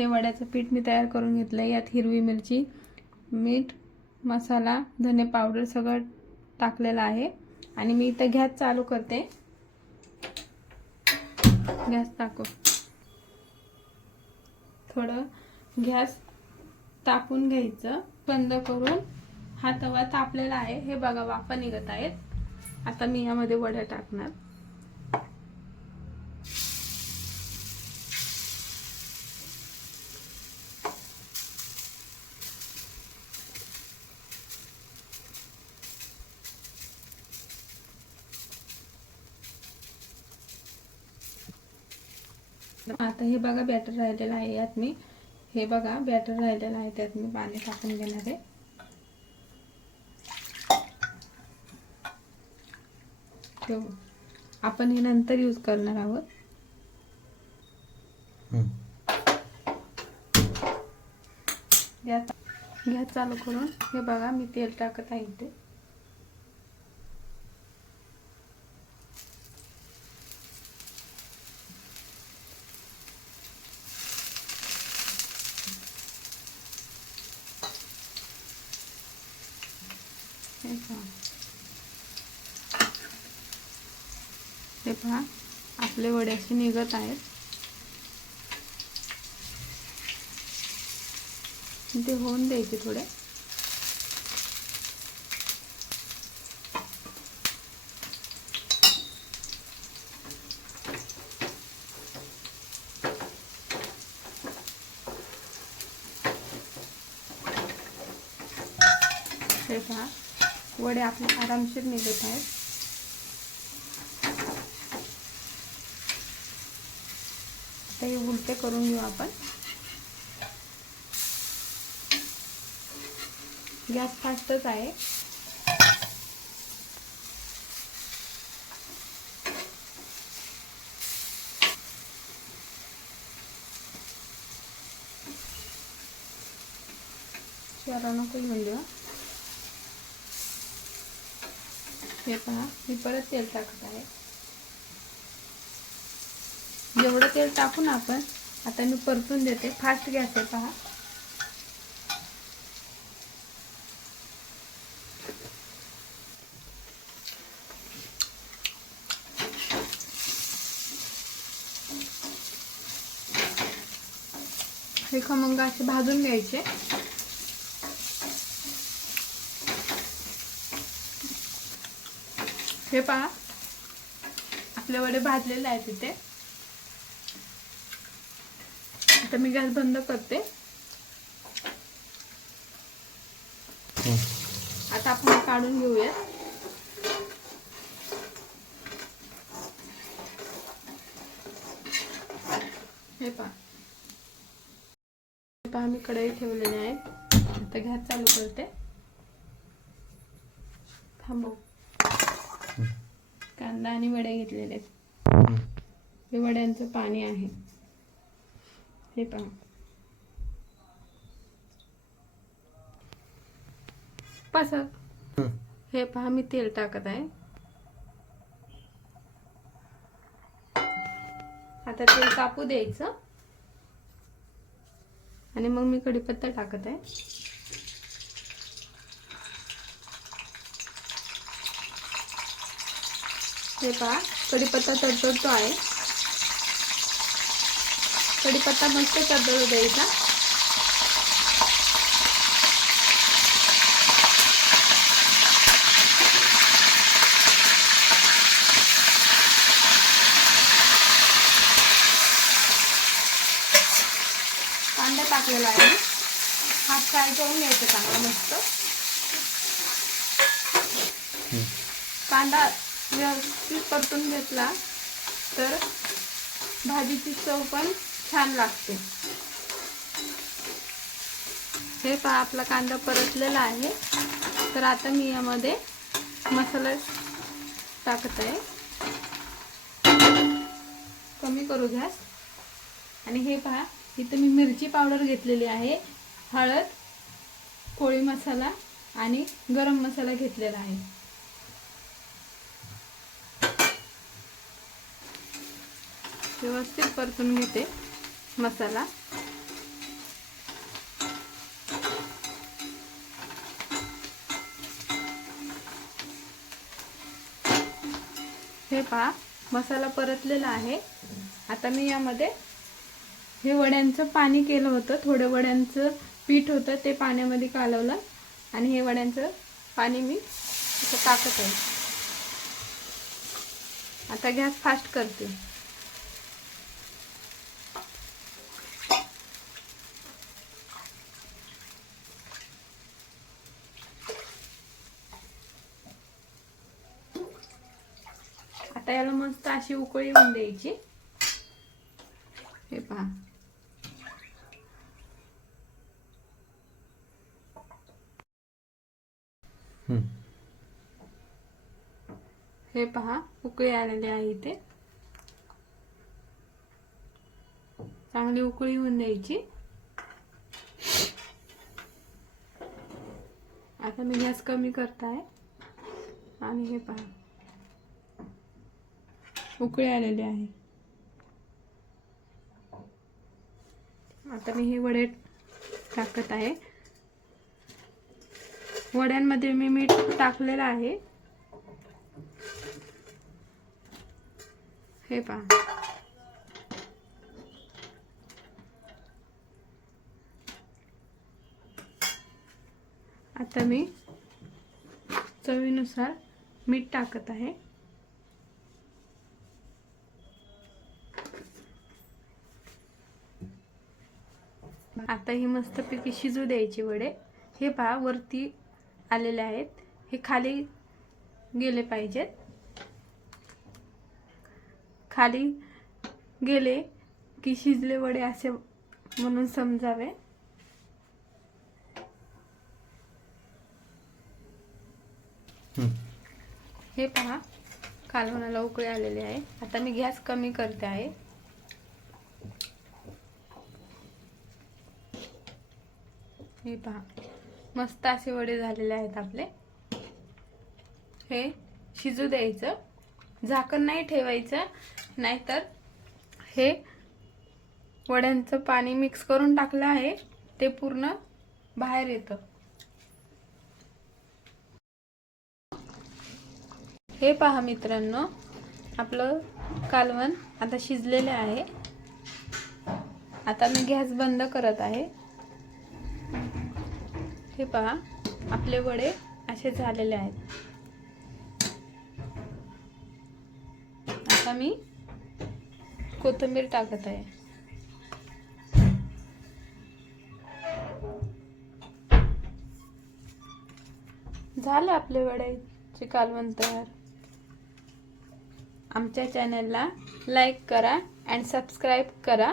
हे वड्याचं पीठ मी तयार करून घेतलं आहे। यात हिरवी मिरची, मीठ, मसाला, धने पावडर सगळं टाकलेलं आहे आणि मी इथं गॅस चालू करते। गॅस टाकू, थोडं गॅस तापून घ्यायचं, बंद करून हा तवा तापलेला आहे। हे बघा वाफा निघत आहेत। आता मी यामध्ये वड्या टाकणार। आता हे बघा बॅटर राहिलेलं आहे, यात मी हे बघा बॅटर राहिलेलं आहे, त्यात मी पाणी टाकून घेणार आहे। ठेवू, आपण हे नंतर यूज करणार आहोत। गॅस चालू करून हे बघा मी तेल टाकत आहे इथे। हे पहा आपले वडे असे निघत आहेत। ते होऊन द्यायचे थोडे। हे पहा वडे आपले आरामशीर निघत आहेत। आता हे उलटे करून घेऊ आपण। गॅस फास्टच आहे। चारा नको घेऊन देऊ। हे पहा मी परत तेल टाकत आहे। जेवढं तेल टाकून आपण आता मी परतून देते। फास्ट गॅस आहे पहा। हे खमंग असे भाजून घ्यायचे। हे पहा आपले वडे भाजलेले आहेत इथे। आता मी गॅस बंद करते। आता आपण काढून घेऊया। हे पहा मी कढई ठेवलेली आहे। आता गॅस चालू करते। थांबव। कांदा आणि वडे घेतलेले आहेत। हे वड्यांचं पाणी आहे। हे पहा हे पहा मी तेल टाकत आहे। आता तेल तापू द्यायचं आणि मग मी कढीपत्ता टाकत आहे। हे पहा कढीपत्ता तडतडतो आहे। कढीपत्ता मस्त तडतडू द्यायचा। कांदा टाकलेला आहे। हा फ्राय करून घ्यायचा चांगला मस्त। कांदा व्यवस्थित परतून घेतला तर भाजीची चव पण छान लागते। हे पहा आपला कांदा परतलेला आहे। तर आता मी यामध्ये मसाला टाकत आहे। कमी करू गॅस। आणि हे पहा इथे मी मिरची पावडर घेतलेली आहे, हळद, कोळी मसाला आणि गरम मसाला घेतलेला आहे। व्यवस्थित परतून घेते मसाला। हे पहा मसाला परतलेला आहे। आता मी यामध्ये हे वड्यांचं पाणी केलं होतं, थोडं वड्यांचं पीठ होतं ते पाण्यामध्ये कालवलं आणि हे वड्यांचं पाणी मी इथं टाकत आहे। आता गॅस फास्ट करते। आता याला मस्त अशी उकळी येऊन द्यायची। हे पहा हे पहा उकळी आलेली आहे। इथे चांगली उकळी येऊन द्यायची। आता मी गॅस कमी करत आहे आणि हे पहा उकळी आलेली आहे। आता मी हे वडे टाकत आहे। वड्यांमध्ये मी मीठ टाकलेलं आहे। हे पहा आता मी चवीनुसार मीठ टाकत आहे। आता ही मस्तपैकी शिजू द्यायची वडे। हे पहा वरती आलेले आहेत, हे खाली गेले पाहिजेत। खाली गेले की शिजले वडे असे म्हणून समजावे। हे पहा कालवणाला उकळी आलेली आहे। आता मी गॅस कमी करते आहे। हे पहा मस्त असे वडे झालेले आहेत आपले। हे शिजू द्यायचं, झाकण नाही ठेवायचं, नाहीतर हे वड्यांचं पाणी मिक्स करून टाकलं आहे ते पूर्ण बाहेर येतं। हे पहा मित्रांनो आपलं कालवण आता शिजलेले आहे। आता मी गॅस बंद करत आहे। हे पहा आपले वडे असे झालेले आहेत। आता मी कोथिंबीर टाकत आहे। झालं आपले वड्याचे कालवण तयार। आमच्या चॅनलला लाईक करा आणि सबस्क्राईब करा।